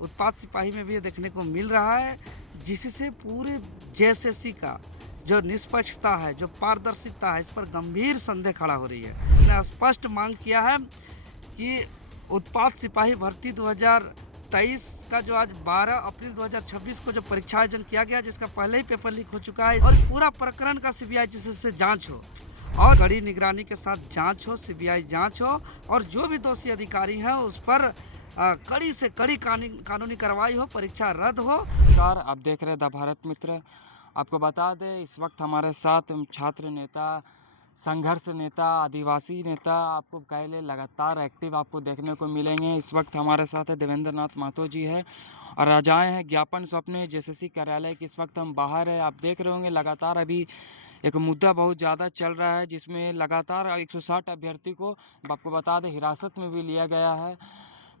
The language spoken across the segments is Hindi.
उत्पाद सिपाही में भी ये देखने को मिल रहा है, जिससे पूरे जेएसएससी का जो निष्पक्षता है, जो पारदर्शिता है, इस पर गंभीर संदेह खड़ा हो रही है। उसने स्पष्ट मांग किया है कि उत्पाद सिपाही भर्ती 2023 का जो आज 12 अप्रैल 2026 को जो परीक्षा आयोजन किया गया, जिसका पहले ही पेपर लीक हो चुका है, और इस पूरा प्रकरण का सीबीआई से जांच हो और कड़ी निगरानी के साथ जांच हो, सीबीआई जांच हो, और जो भी दोषी अधिकारी हैं उस पर कड़ी से कड़ी कानूनी कार्रवाई हो, परीक्षा रद्द हो। नमस्कार, आप देख रहे हैं द भारत मित्र। आपको बता दें, इस वक्त हमारे साथ छात्र नेता, संघर्ष नेता, आदिवासी नेता आपको पहले लगातार एक्टिव आपको देखने को मिलेंगे। इस वक्त हमारे साथ है देवेंद्र नाथ महतो जी है और आज आए हैं ज्ञापन सौंपने जेएसएससी कार्यालय के। इस वक्त हम बाहर है, आप देख रहे होंगे लगातार अभी एक मुद्दा बहुत ज़्यादा चल रहा है, जिसमें लगातार 160 अभ्यर्थी को आपको बता दें हिरासत में भी लिया गया है।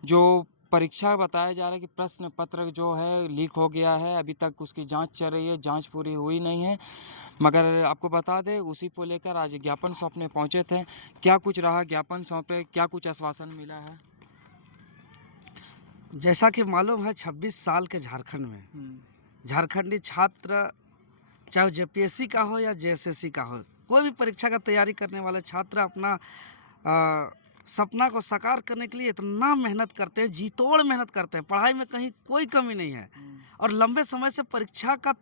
जो परीक्षा बताया जा रहा है कि प्रश्न पत्र जो है लीक हो गया है, अभी तक उसकी जांच चल रही है, जांच पूरी हुई नहीं है। मगर आपको बता दें, उसी को लेकर आज ज्ञापन सौंपने पहुंचे थे। क्या कुछ रहा ज्ञापन सौंपे, क्या कुछ आश्वासन मिला है? जैसा कि मालूम है, 26 साल के झारखंड में झारखंडी छात्र, चाहे जेपीएससी का हो या जेएसएससी का हो, कोई भी परीक्षा का तैयारी करने वाले छात्र अपना सपना को साकार करने के लिए इतना मेहनत करते हैं, जी तोड़ मेहनत करते हैं, पढ़ाई में कहीं कोई कमी नहीं है, और लंबे समय से परीक्षा का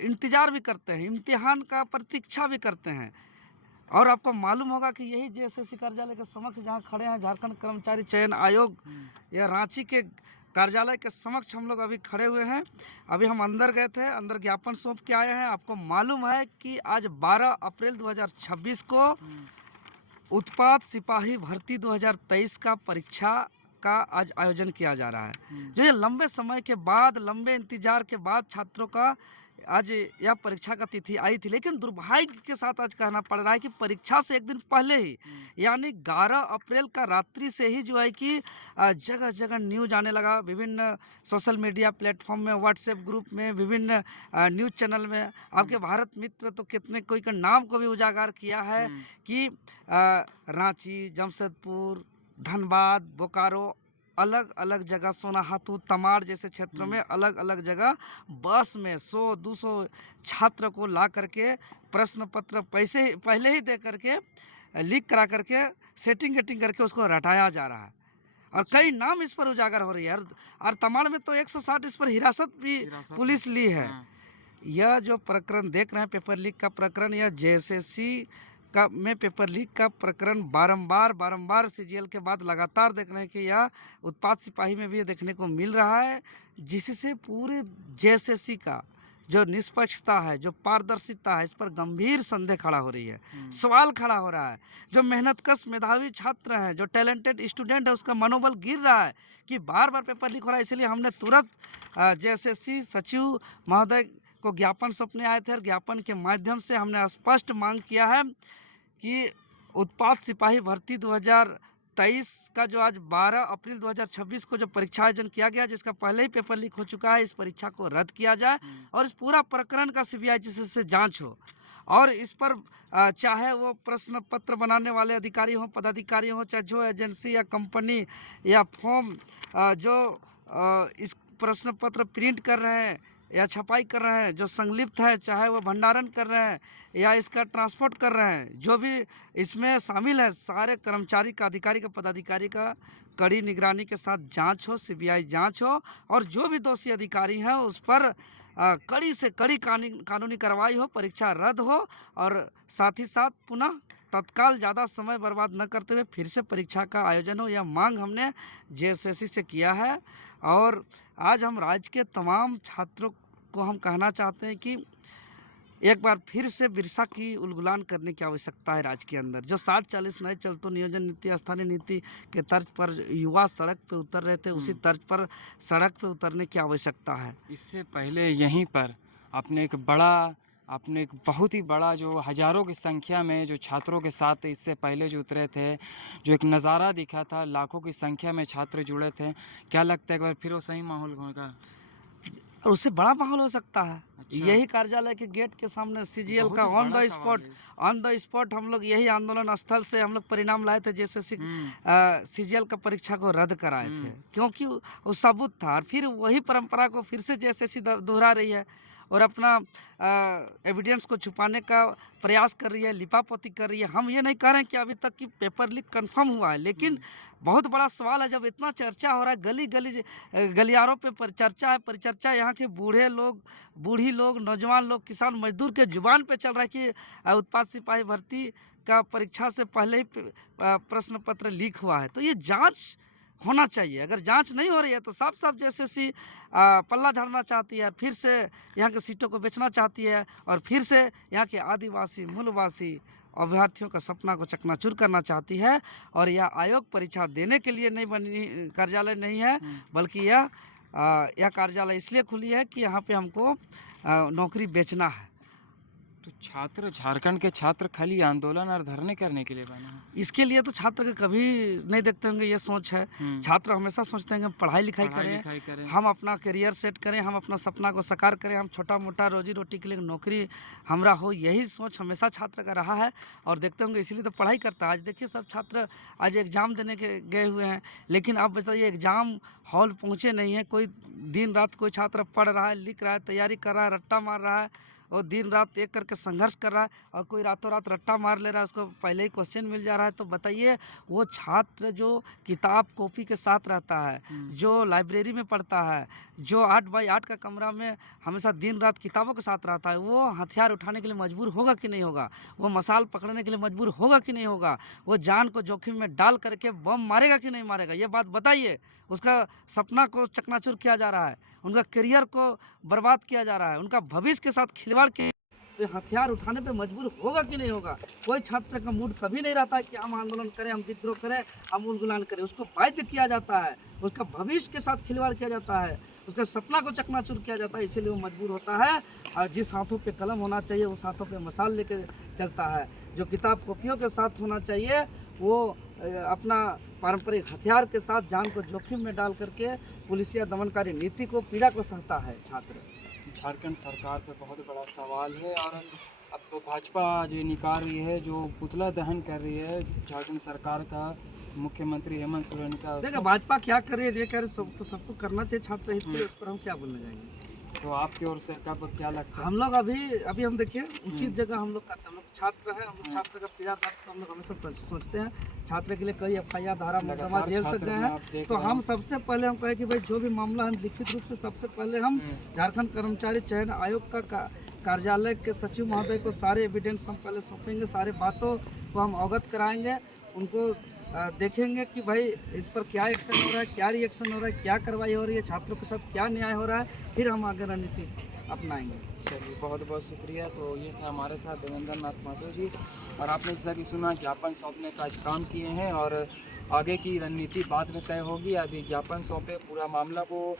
इंतज़ार भी करते हैं, इम्तिहान का प्रतीक्षा भी करते हैं। और आपको मालूम होगा कि यही जेएसएससी कार्यालय के समक्ष जहाँ खड़े हैं, झारखंड कर्मचारी चयन आयोग या रांची के कार्यालय के समक्ष हम लोग अभी खड़े हुए हैं। अभी हम अंदर गए थे, अंदर ज्ञापन सौंप के आए हैं। आपको मालूम है कि आज 12 अप्रैल 2026 को उत्पाद सिपाही भर्ती 2023 का परीक्षा का आज आयोजन किया जा रहा है। जो ये लंबे समय के बाद, लंबे इंतजार के बाद छात्रों का आज यह परीक्षा का तिथि आई थी, लेकिन दुर्भाग्य के साथ आज कहना पड़ रहा है कि परीक्षा से एक दिन पहले ही, यानी 11 अप्रैल का रात्रि से ही जो है कि जगह जगह न्यूज आने लगा, विभिन्न सोशल मीडिया प्लेटफॉर्म में, व्हाट्सएप ग्रुप में, विभिन्न न्यूज चैनल में। आपके भारत मित्र तो कितने कोई का नाम को भी उजागर किया है कि रांची, जमशेदपुर, धनबाद, बोकारो, अलग अलग जगह, सोनाहातू, तमाड़ जैसे क्षेत्रों में अलग अलग जगह बस में 100-200 छात्र को ला करके प्रश्न पत्र पैसे पहले ही दे करके लीक करा करके सेटिंग करके उसको रटाया जा रहा है, और कई नाम इस पर उजागर हो रही है। और तमाड़ में तो 160 इस पर हिरासत भी पुलिस ली है। यह जो प्रकरण देख रहे हैं, पेपर लीक का प्रकरण, यह जेएसएससी का में पेपर लीक का प्रकरण बारंबार सीजीएल के बाद लगातार देख रहे हैं कि यह उत्पाद सिपाही में भी ये देखने को मिल रहा है, जिससे पूरे जेएसएससी का जो निष्पक्षता है, जो पारदर्शिता है, इस पर गंभीर संदेह खड़ा हो रही है, सवाल खड़ा हो रहा है। जो मेहनतकश मेधावी छात्र हैं, जो टैलेंटेड स्टूडेंट है, उसका मनोबल गिर रहा है कि बार बार पेपर लीक हो रहा है। इसलिए हमने तुरंत जेएसएससी सचिव महोदय को ज्ञापन सौंपने आए थे, और ज्ञापन के माध्यम से हमने स्पष्ट मांग किया है कि उत्पाद सिपाही भर्ती 2023 का जो आज 12 अप्रैल 2026 को जो परीक्षा आयोजन किया गया, जिसका पहले ही पेपर लीक हो चुका है, इस परीक्षा को रद्द किया जाए और इस पूरा प्रकरण का सीबीआई से जांच हो, और इस पर चाहे वो प्रश्न पत्र बनाने वाले अधिकारी हों, पदाधिकारी हों, चाहे जो एजेंसी या कंपनी या फॉर्म जो इस प्रश्न पत्र प्रिंट कर रहे हैं या छपाई कर रहे हैं, जो संलिप्त है, चाहे वो भंडारण कर रहे हैं या इसका ट्रांसपोर्ट कर रहे हैं, जो भी इसमें शामिल है, सारे कर्मचारी का, अधिकारी का, पदाधिकारी का कड़ी निगरानी के साथ जांच हो, सीबीआई जांच हो, और जो भी दोषी अधिकारी हैं उस पर कड़ी से कड़ी कानूनी कार्रवाई हो, परीक्षा रद्द हो, और साथ ही साथ पुनः तत्काल ज़्यादा समय बर्बाद न करते हुए फिर से परीक्षा का आयोजन हो। यह मांग हमने जेएसएससी से किया है, और आज हम राज्य के तमाम छात्रों को हम कहना चाहते हैं कि एक बार फिर से बिरसा की उलगुलान करने की आवश्यकता है राज्य के अंदर। जो 60-40 नए चलतो नियोजन नीति, स्थानीय नीति के तर्ज पर युवा सड़क पे उतर रहे थे, उसी तर्ज पर सड़क पे उतरने की आवश्यकता है। इससे पहले यहीं पर आपने एक बहुत ही बड़ा, जो हज़ारों की संख्या में जो छात्रों के साथ इससे पहले जो उतरे थे, जो एक नज़ारा दिखा था, लाखों की संख्या में छात्र जुड़े थे। क्या लगता है एक बार फिर वो सही माहौल होगा? और उससे बड़ा माहौल हो सकता है। अच्छा। यही कार्यालय के गेट के सामने सीजीएल बहुत का ही ऑन बड़ा द सवाल है। ऑन द स्पॉट हम लोग यही आंदोलन स्थल से हम लोग परिणाम लाए थे, जैसे सीजीएल का परीक्षा को रद्द कराए थे, क्योंकि वो सबूत था। और फिर वही परंपरा को फिर से जेएसएससी दोहरा रही है और अपना एविडेंस को छुपाने का प्रयास कर रही है, लिपापोती कर रही है। हम ये नहीं कह रहे हैं कि अभी तक की पेपर लीक कंफर्म हुआ है, लेकिन बहुत बड़ा सवाल है। जब इतना चर्चा हो रहा है, गली गली गलियारों पे पर चर्चा है, परिचर्चा यहाँ के बूढ़े लोग, बूढ़ी लोग, नौजवान लोग, किसान मजदूर के जुबान पे चल रहा है कि उत्पाद सिपाही भर्ती का परीक्षा से पहले ही प्रश्न पत्र लीक हुआ है। तो ये जांच होना चाहिए। अगर जांच नहीं हो रही है तो साफ साफ जेएसएससी पल्ला झाड़ना चाहती है, फिर से यहाँ की सीटों को बेचना चाहती है और फिर से यहाँ के आदिवासी मूलवासी अभ्यर्थियों का सपना को चकनाचूर करना चाहती है। और यह आयोग परीक्षा देने के लिए नहीं बनी कार्यालय नहीं है, बल्कि यह कार्यालय इसलिए खुली है कि यहाँ पे हमको नौकरी बेचना है। तो छात्र, झारखंड के छात्र खाली आंदोलन और धरने करने के लिए बने हैं? इसके लिए तो छात्र के कभी नहीं देखते होंगे, ये सोच है। छात्र हमेशा सोचते हैं कि हम पढ़ाई लिखाई करें, हम अपना करियर सेट करें, हम अपना सपना को साकार करें, हम छोटा मोटा रोजी रोटी के लिए नौकरी हमरा हो, यही सोच हमेशा छात्र का रहा है। और देखते होंगे इसीलिए तो पढ़ाई करता है। आज देखिए सब छात्र आज एग्ज़ाम देने के गए हुए हैं, लेकिन आप बताइए एग्ज़ाम हॉल पहुँचे नहीं हैं। कोई दिन रात कोई छात्र पढ़ रहा है, लिख रहा है, तैयारी कर रहा है, रट्टा मार रहा है और दिन रात एक करके संघर्ष कर रहा है, और कोई रातों रात रट्टा मार ले रहा है, उसको पहले ही क्वेश्चन मिल जा रहा है। तो बताइए वो छात्र जो किताब कॉपी के साथ रहता है, जो लाइब्रेरी में पढ़ता है, जो 8 बाई 8 का कमरा में हमेशा दिन रात किताबों के साथ रहता है, वो हथियार उठाने के लिए मजबूर होगा कि नहीं होगा? वो मसाल पकड़ने के लिए मजबूर होगा कि नहीं होगा? वो जान को जोखिम में डाल करके बम मारेगा कि नहीं मारेगा? ये बात बताइए। उसका सपना को चकनाचूर किया जा रहा है, उनका करियर को बर्बाद किया जा रहा है, उनका भविष्य के साथ खिलवाड़ किया, तो हथियार उठाने पे मजबूर होगा कि नहीं होगा? कोई छात्र का मूड कभी नहीं रहता है कि हम आंदोलन करें, हम विद्रोह करें, हम उलगुलान करें। उसको बाध्य किया जाता है, उसका भविष्य के साथ खिलवाड़ किया जाता है, उसका सपना को चकनाचूर किया जाता है, इसीलिए वो मजबूर होता है। और जिस हाथों पे कलम होना चाहिए उस हाथों पे मसाल लेके चलता है, जो किताब कॉपियों के साथ होना चाहिए वो अपना पारंपरिक हथियार के साथ जान को जोखिम में डाल करके पुलिसिया दमनकारी नीति को, पीड़ा को सहता है छात्र। झारखंड सरकार पे बहुत बड़ा सवाल है। और अब तो भाजपा जो निकाल रही है, जो पुतला दहन कर रही है झारखंड सरकार का, मुख्यमंत्री हेमंत सोरेन का। देखिए भाजपा क्या कर रही है, ये कह रहे सब तो सबको करना चाहिए छात्र हित के लिए, उस पर हम क्या बोलने जाएंगे। तो आपकी ओर से कब क्या लगता है? हम लोग अभी हम देखिए उचित जगह हम लोग करते हैं। हम लोग छात्र हैं, हम लोग छात्र का पीड़ा दर्द को हम लोग हमेशा सोचते हैं। छात्र के लिए कई एफआईआर, धारा, मुकदमा, जेल तक गए हैं। तो हम सबसे पहले हम कहें कि भाई जो भी मामला हम लिखित रूप से सबसे पहले हम झारखंड कर्मचारी चयन आयोग का कार्यालय के सचिव महोदय को सारे एविडेंस हम पहले सौंपेंगे, सारे बातों को हम अवगत कराएंगे, उनको देखेंगे कि भाई इस पर क्या एक्शन हो रहा है, क्या रिएक्शन हो रहा है, क्या कार्रवाई हो रही है, छात्रों के साथ क्या न्याय हो रहा है, फिर हम आगे रणनीति अपनाएंगे। चलिए बहुत बहुत शुक्रिया। तो ये था हमारे साथ देवेंद्र नाथ महतो जी, और आपने जैसा कि सुना ज्ञापन सौंपने का आज काम किए हैं और आगे की रणनीति बाद में तय होगी। अभी ज्ञापन सौंपे, पूरा मामला को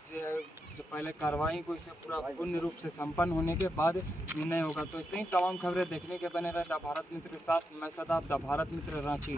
से पहले कार्रवाई को इसे पूरा पूर्ण रूप से संपन्न होने के बाद निर्णय होगा। तो इससे ही तमाम खबरें देखने के बने रहे द भारत मित्र के साथ। मैं सदा द भारत मित्र रांची।